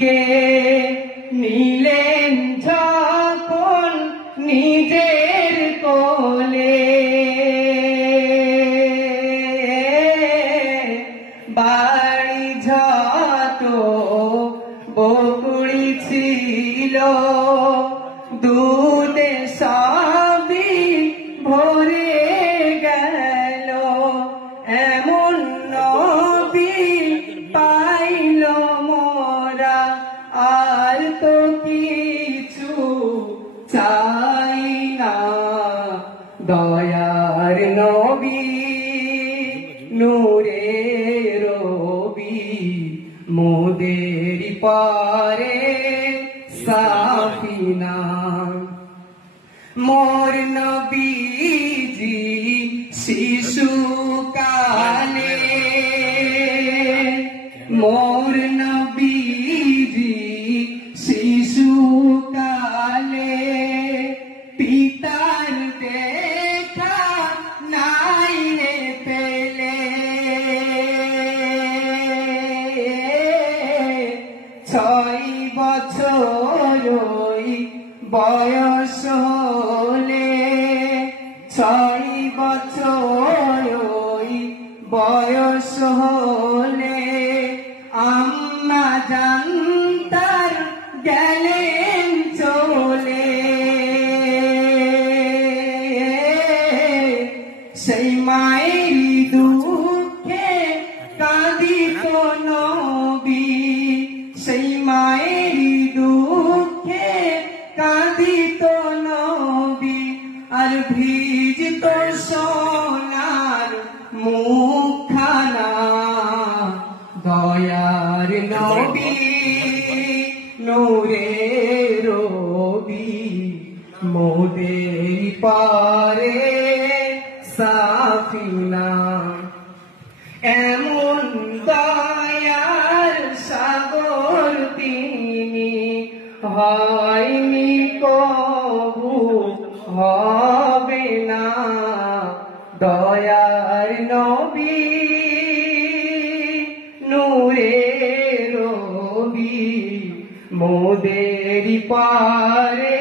কে নিলেন যখন নিজের কোলে, বাড়ি যত বকুড়ি ছিল দুধে সবই ভরে গেল, এমন নবী পাইল মোরা আর তো কিছু চাই না। দয়ার নবী নূরের রবি মোদের পারে সাফিনা। মোর নবীজি শিশু কালে, মোর নবীজি শিশু কালে পিতার দেখা নাই রে পেলে, 6 বছর বয়স হলে, 6 বছর বয়স হলে আম্মা জানতার গেলেন চলে। সেই মায়ের দুঃখে কাঁদিত নবী, সেই মায়ের দুঃখে কাঁদিত নবী, আর ভিজিত সোনার মুখখানা। দয়ার নবী নূরের রবি মোদের পারে সাফিনা। এমন দয়ার সাগর তিনি হয়নি কবু হবে না। দয়ার নবী নূরের রবি মোদের পারে